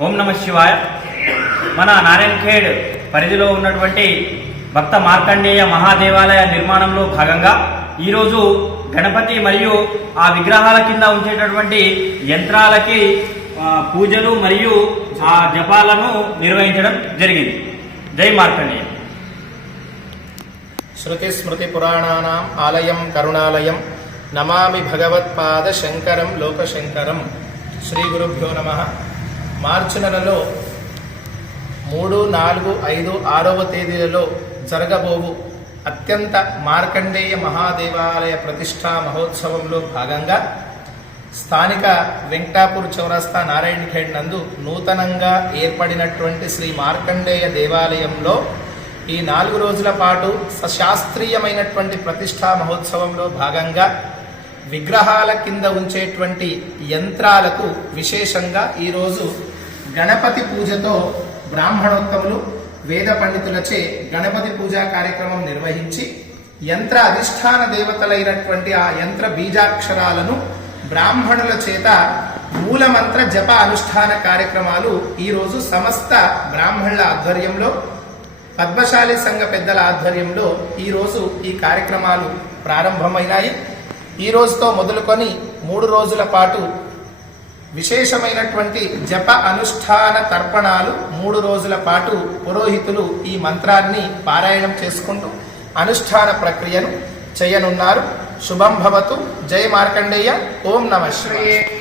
ఓం నమ శివాయ. మన నారాయణఖేడ్ పరిధిలో ఉన్నటువంటి భక్త మార్కండేయ మహాదేవాలయ నిర్మాణంలో భాగంగా ఈరోజు గణపతి మరియు ఆ విగ్రహాల కింద ఉంచేటటువంటి యంత్రాలకి పూజలు మరియు ఆ జపాలను నిర్వహించడం జరిగింది. జై మార్కండేయ. శృతిస్మృతిపురాణానాం ఆలయం కరుణాలయం నమామి భగవత్పాద శంకరం లోకశంకరం. శ్రీ గురుభ్యో నమ. మార్చి నెలలో మూడు నాలుగు ఐదు ఆరవ తేదీలలో జరగబోవు అత్యంత మార్కండేయ మహాదేవాలయ ప్రతిష్టా మహోత్సవంలో భాగంగా స్థానిక వెంకటాపూర్ చౌరస్తా నారాయణఖేడ్ నందు నూతనంగా ఏర్పడినటువంటి శ్రీ మార్కండేయ దేవాలయంలో ఈ నాలుగు రోజుల పాటు సశాస్త్రీయమైనటువంటి ప్రతిష్టా మహోత్సవంలో భాగంగా విగ్రహాల కింద ఉంచేటువంటి యంత్రాలకు విశేషంగా ఈరోజు గణపతి పూజతో బ్రాహ్మణోత్తములు వేద పండితులచే గణపతి పూజా కార్యక్రమం నిర్వహించి యంత్ర అధిష్టాన దేవతలైనటువంటి ఆ యంత్ర బీజాక్షరాలను బ్రాహ్మణుల చేత మూలమంత్ర జప అనుష్ఠాన కార్యక్రమాలు ఈరోజు సమస్త బ్రాహ్మణుల ఆధ్వర్యంలో పద్మశాలి సంఘ పెద్దల ఆధ్వర్యంలో ఈరోజు ఈ కార్యక్రమాలు ప్రారంభమైనాయి. ఈ రోజుతో మొదలుకొని మూడు రోజుల పాటు విశేషమైనటువంటి జప అనుష్ఠాన తర్పణాలు మూడు రోజుల పాటు పురోహితులు ఈ మంత్రాన్ని పారాయణం చేసుకుంటూ అనుష్ఠాన ప్రక్రియను చేయనున్నారు. శుభం భవతు. జయ మార్కండేయ. ఓం నమ శ్రీ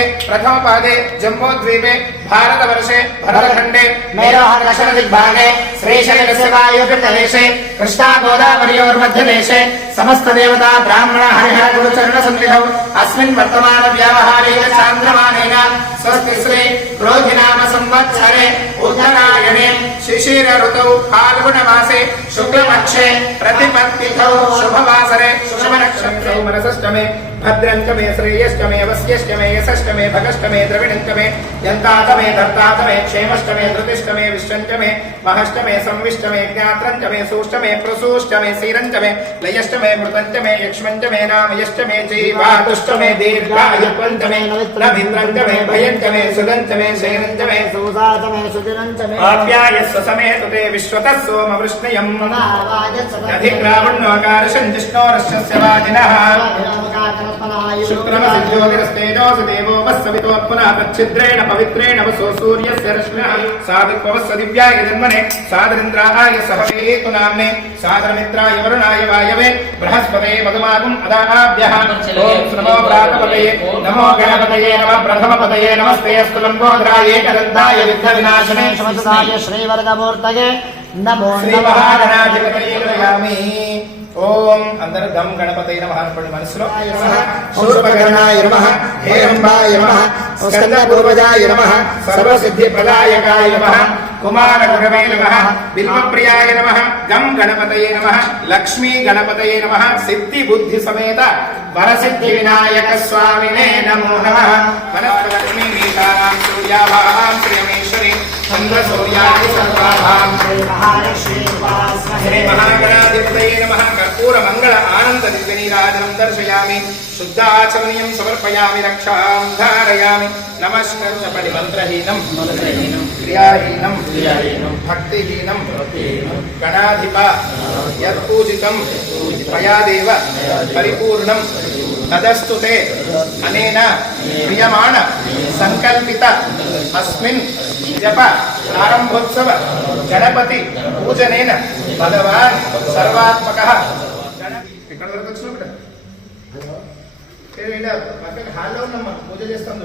శంకరాచార్యం కేశవం హరిమూర్తే శ్రీ మహావిష్ణురాజ్ఞే ప్రవర్తమానస్య అద్య బ్రహ్మణः ద్వితీయవరార్థే శ్వేతవరాహ కల్పే వైవస్వతమనవంతరే కలియుగే ప్రథమ పాదే జంబోద్వీపే భారతవర్షే భరతఖండే మేరోహ దక్షిణ దిగ్భాగే శ్రీశైలస్య వాయుప్రదేశే కృష్ణా గోదావరియోర్మధ్యదేశే శుక్లపక్షే ప్రతిపత్తిథౌ శుభవాసరే శుభనక్షత్రౌ మనసష్టమే భద్రంకమే శ్రేయష్టమే వస్యష్టమే యశష్టమే భగష్టమే ద్రవిణంకమే యంతాతమే దత్తాతమే క్షేమష్టమే ధృతిష్టమే విశ్వంచమే మహష్టమే సంవిష్టమే జ్ఞాత్రంచమే సూష్టమే ప్రసూష్టమే శ్రీరంచమే లయష్టమే మృతంచమే యక్ష్మంచమే నామయష్టమే జీవాతుష్టమే దీర్ఘాయుత్వంచమే రవీంద్రంచమే భయంచమే సుదంచమే శయనంచమే సూసాతమే సుధిరంచమే ఆప్యాయస్వ సమేతుతే విశ్వతः సోమవృష్ణయం అధిగ్రావణ్యోకారశం జిష్ణోరస్య వాజినः శుక్రమసి జ్యోతిరస్తేజోసి దేవో వస్సవితోత్పునః తచ్చిద్రేణ పవిత్రేణ వసో సూర్యస్య రశ్మినః సాధుత్వవస్స దివ్యాయ జన్మనే సాదరింద్రాయ సహవేతు నామ్నే సాదరమిత్రాయ వరుణాయ వాయవే బృహస్పతే మధుమాగం అదాభ్యః ఓం నమో ప్రాతపతయే నమో గణపతయే నమ ప్రథమపతయే నమస్తే నమో శ్రీ ఓం అందరూ గం గణపతయ నమ అనుకోండి మనసులో. శూర్పకర్ణాయ నమః హేరంబాయ నమః సర్వసిద్ధి ప్రదాయకాయ కుమార గురవే బిల్వప్రియాయ గం గణపతయే లక్ష్మీ గణపతయే నమ సిద్ధి బుద్ధి సమేత వరసిద్ధి వినాయక స్వామినే నమో వనస్పలక్ష్మీ నీతానాం సూర్యాభాం శ్రీమేశ్వరి చంద్ర సూర్యాది సర్వాభాం శ్రీ మహాలక్ష్మీ ఆనంద దివ్యనీరాజనం దర్శయామి శుద్ధాచమనీయం సమర్పయామి రక్షాం ధారయామి. నమస్కర్షపడి మంత్రహీనం క్రియాహీనం భక్తిహీనం గణాధిప యత్పూజితం త్వయాదేవ పరిపూర్ణం తదస్తు తే అనేన క్రియమాణ సంకల్పిత అస్మిన్ జప ప్రారంభోత్సవ గణపతి పూజనేన భగవాన్ ఈడ పక్కన హాల్లో ఉన్నామ్మా పూజ చేస్తాం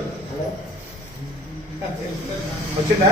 వచ్చిందా.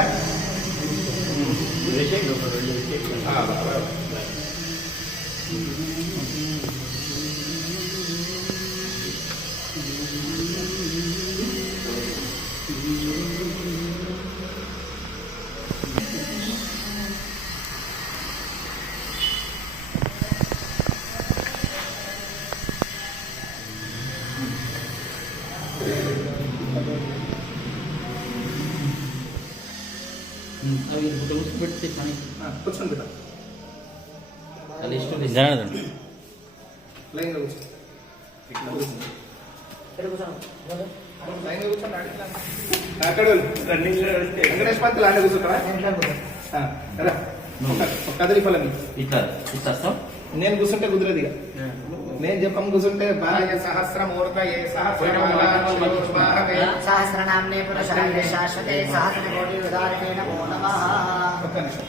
లైన్గా కూర్చో ఇట్లా వెంకటేష్ కదిలి ఫలం ఇస్తాం నేను కూర్చుంటే కుదరదు ఇక నేను చెప్పం కూర్చుంటే బాగా సహస్రమూర్త ఏ సహస్రమాలాక్షోర్వాహకే. సహస్రనామ్నే పురుషాయ శాశ్వతే సహస్రకోటి ఉదాహరణే నమో నమః ఒక్క నిమిషం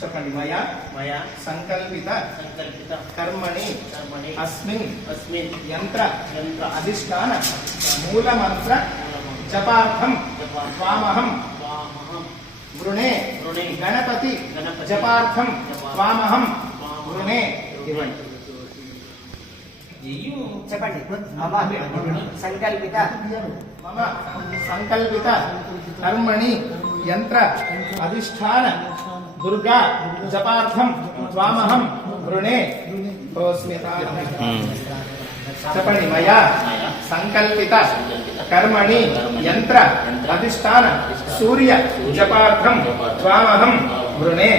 చెప్పండి మయా మయా సంకల్పిత సంకల్పిత కర్మణి కర్మణి అస్మిన్ అస్మిన్ యంత్ర యంత్ర అధిష్టాన మూల మంత్ర జపార్థం స్వామహం వామహం వృణే వృణే గణపతి గణపతి జపార్థం జపార్థం స్వామహం స్వామహం వృణే ఇవ్వండి చెప్పండి. సంకల్పిత. సంకల్పిత కర్మణి యంత్ర అధిష్టాన దుర్గా జపార్థం స్వామహం వృణే చెప్పండి. మయా సంకల్పిత కర్మణి యంత్ర అధిష్టాన సూర్య జపార్థం స్వామహం వృణే